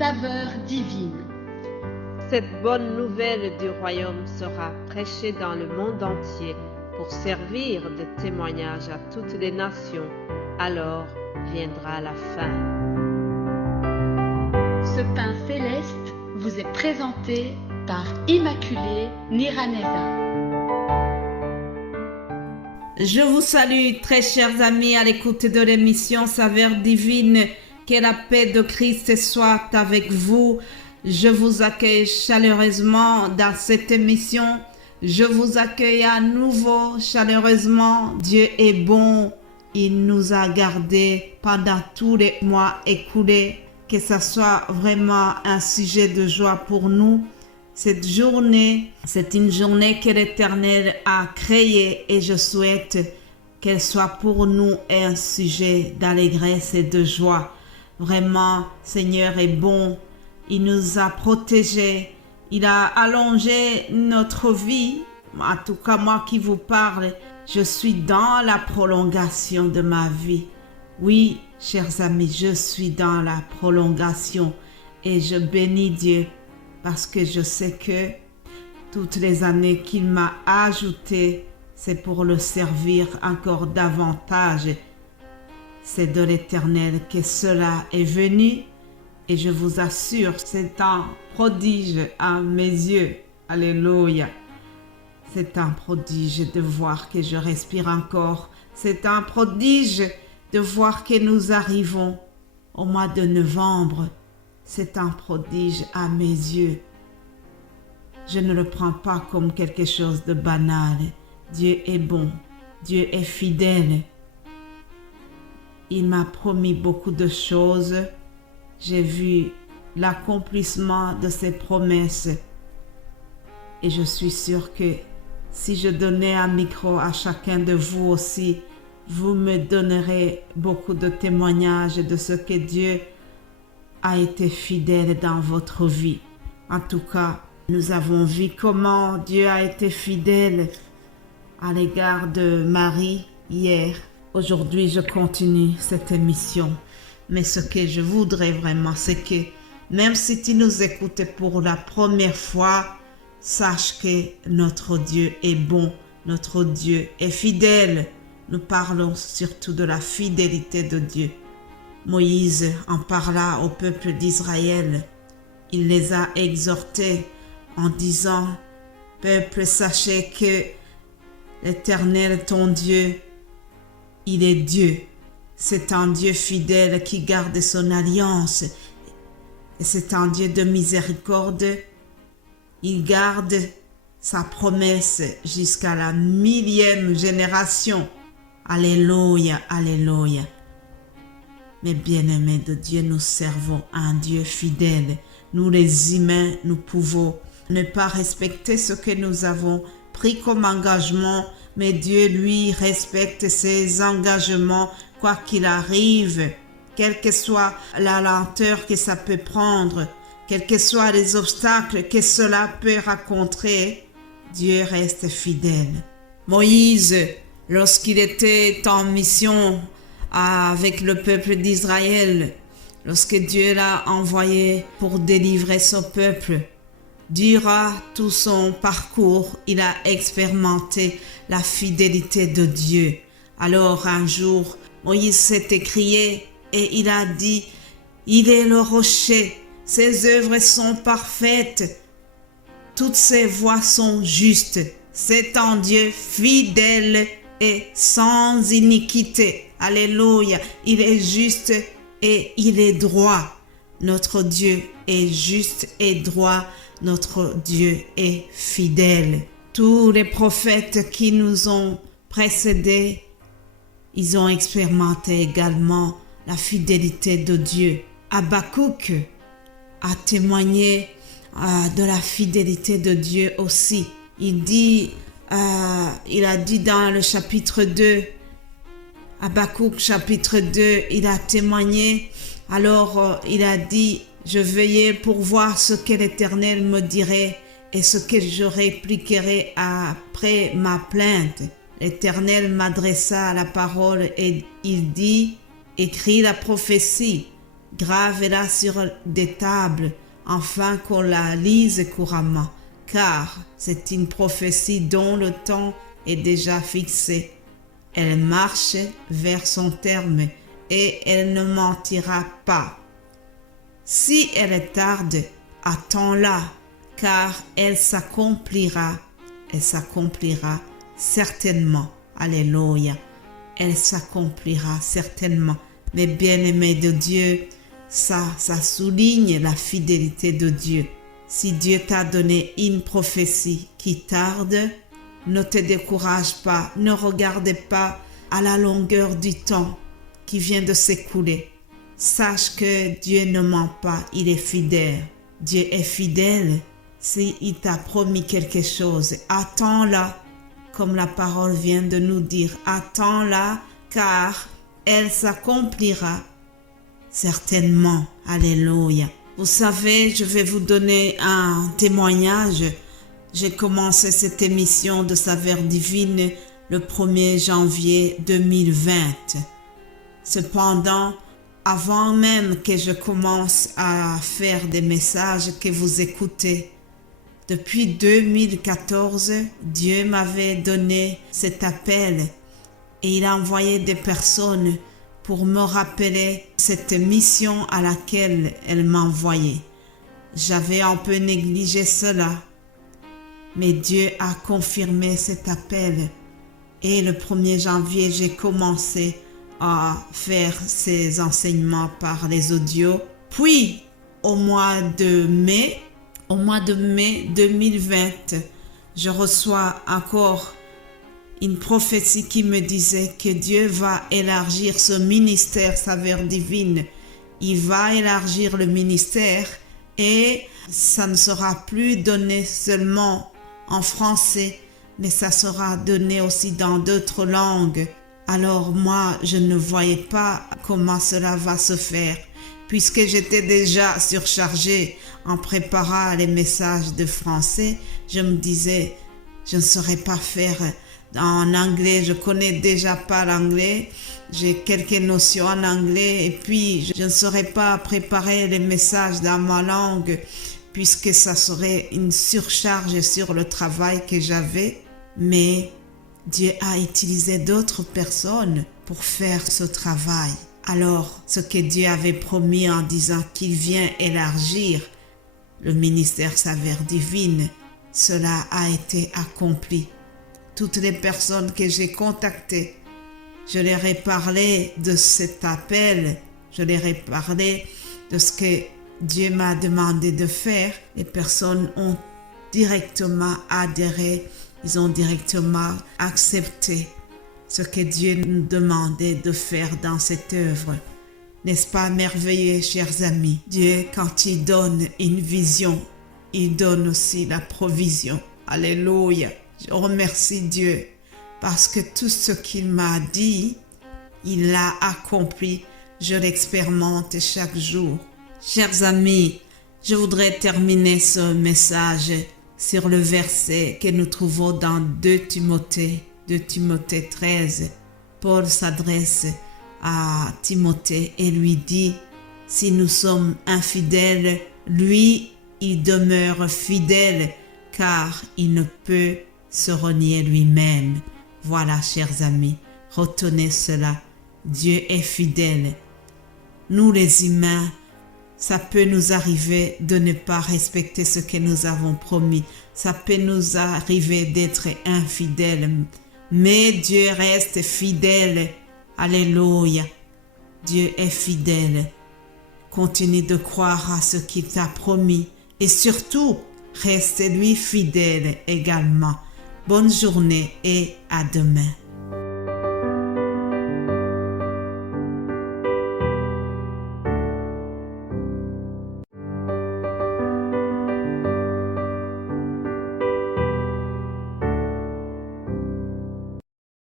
saveur divine. Cette bonne nouvelle du royaume sera prêchée dans le monde entier pour servir de témoignage à toutes les nations. Alors viendra la fin. Ce pain céleste vous est présenté par Immaculée Niraneza. Je vous salue, très chers amis, à l'écoute de l'émission Saveur divine. Que la paix de Christ soit avec vous. Je vous accueille chaleureusement dans cette émission. Je vous accueille à nouveau chaleureusement. Dieu est bon. Il nous a gardés pendant tous les mois écoulés. Que ce soit vraiment un sujet de joie pour nous. Cette journée, c'est une journée que l'Éternel a créée et je souhaite qu'elle soit pour nous un sujet d'allégresse et de joie. Vraiment, Seigneur est bon. Il nous a protégés. Il a allongé notre vie. En tout cas, moi qui vous parle, je suis dans la prolongation de ma vie. Oui, chers amis, je suis dans la prolongation et je bénis Dieu parce que je sais que toutes les années qu'il m'a ajoutées, c'est pour le servir encore davantage. C'est de l'Éternel que cela est venu et je vous assure, c'est un prodige à mes yeux. Alléluia. C'est un prodige de voir que je respire encore. C'est un prodige de voir que nous arrivons au mois de novembre. C'est un prodige à mes yeux. Je ne le prends pas comme quelque chose de banal. Dieu est bon. Dieu est fidèle. Il m'a promis beaucoup de choses. J'ai vu l'accomplissement de ses promesses. Et je suis sûre que si je donnais un micro à chacun de vous aussi, vous me donnerez beaucoup de témoignages de ce que Dieu a été fidèle dans votre vie. En tout cas, nous avons vu comment Dieu a été fidèle à l'égard de Marie hier. Aujourd'hui, je continue cette émission. Mais ce que je voudrais vraiment, c'est que même si tu nous écoutes pour la première fois, sache que notre Dieu est bon, notre Dieu est fidèle. Nous parlons surtout de la fidélité de Dieu. Moïse en parla au peuple d'Israël. Il les a exhortés en disant, « Peuple, sachez que l'Éternel, ton Dieu, il est Dieu. C'est un Dieu fidèle qui garde son alliance. Et c'est un Dieu de miséricorde. Il garde sa promesse jusqu'à la 1000e génération. Alléluia, alléluia. » Mes bien-aimés de Dieu, nous servons un Dieu fidèle. Nous les humains, nous pouvons ne pas respecter ce que nous avons pris comme engagement, mais Dieu, lui, respecte ses engagements, quoi qu'il arrive, quelle que soit la lenteur que ça peut prendre, quels que soient les obstacles que cela peut rencontrer, Dieu reste fidèle. Moïse, lorsqu'il était en mission avec le peuple d'Israël, lorsque Dieu l'a envoyé pour délivrer son peuple, durant tout son parcours, il a expérimenté la fidélité de Dieu. Alors un jour, Moïse s'est écrié et il a dit, « Il est le rocher, ses œuvres sont parfaites, toutes ses voies sont justes. C'est un Dieu fidèle et sans iniquité. » Alléluia, il est juste et il est droit. Notre Dieu est juste et droit. Notre Dieu est fidèle. Tous les prophètes qui nous ont précédés, ils ont expérimenté également la fidélité de Dieu. Habakkuk a témoigné de la fidélité de Dieu aussi. Il a dit dans le chapitre 2, Habakkuk chapitre 2, il a témoigné. Alors il a dit, je veillais pour voir ce que l'Éternel me dirait et ce que je répliquerai après ma plainte. L'Éternel m'adressa la parole et il dit, écris la prophétie Grave-la sur des tables, afin qu'on la lise couramment, car c'est une prophétie dont le temps est déjà fixé. Elle marche vers son terme et elle ne mentira pas. Si elle tarde, attends-la, car elle s'accomplira certainement. Alléluia. Elle s'accomplira certainement. Mais bien-aimés de Dieu, ça souligne la fidélité de Dieu. Si Dieu t'a donné une prophétie qui tarde, ne te décourage pas, ne regarde pas à la longueur du temps qui vient de s'écouler. Sache que Dieu ne ment pas, il est fidèle. Dieu est fidèle. S'il t'a promis quelque chose, attends-la, comme la parole vient de nous dire. Attends-la, car elle s'accomplira certainement. Alléluia. Vous savez, je vais vous donner un témoignage. J'ai commencé cette émission de Saveurs divines le 1er janvier 2020. Cependant, avant même que je commence à faire des messages que vous écoutez, depuis 2014, Dieu m'avait donné cet appel et il a envoyé des personnes pour me rappeler cette mission à laquelle elle m'a envoyé. J'avais un peu négligé cela, mais Dieu a confirmé cet appel et le 1er janvier, j'ai commencé à faire ces enseignements par les audios. Puis, au mois de mai 2020, je reçois encore une prophétie qui me disait que Dieu va élargir ce ministère Saveurs divines. Il va élargir le ministère et ça ne sera plus donné seulement en français, mais ça sera donné aussi dans d'autres langues. Alors moi, je ne voyais pas comment cela va se faire, puisque j'étais déjà surchargée en préparant les messages de français. Je me disais, je ne saurais pas faire en anglais, je connais déjà pas l'anglais, j'ai quelques notions en anglais et puis je ne saurais pas préparer les messages dans ma langue, puisque ça serait une surcharge sur le travail que j'avais. Mais Dieu a utilisé d'autres personnes pour faire ce travail. Alors, ce que Dieu avait promis en disant qu'il vient élargir le ministère Saveurs divines, cela a été accompli. Toutes les personnes que j'ai contactées, je leur ai parlé de cet appel, je leur ai parlé de ce que Dieu m'a demandé de faire. Les personnes ont directement adhéré, ils ont directement accepté ce que Dieu nous demandait de faire dans cette œuvre. N'est-ce pas merveilleux, chers amis? Dieu, quand il donne une vision, il donne aussi la provision. Alléluia. Je remercie Dieu parce que tout ce qu'il m'a dit, il l'a accompli. Je l'expérimente chaque jour. Chers amis, je voudrais terminer ce message sur le verset que nous trouvons dans 2 Timothée 13. Paul s'adresse à Timothée et lui dit, si nous sommes infidèles, lui, il demeure fidèle, car il ne peut se renier lui-même. Voilà, chers amis, retenez cela. Dieu est fidèle. Nous, les humains, ça peut nous arriver de ne pas respecter ce que nous avons promis. Ça peut nous arriver d'être infidèles. Mais Dieu reste fidèle. Alléluia. Dieu est fidèle. Continue de croire à ce qu'il t'a promis. Et surtout, reste lui fidèle également. Bonne journée et à demain.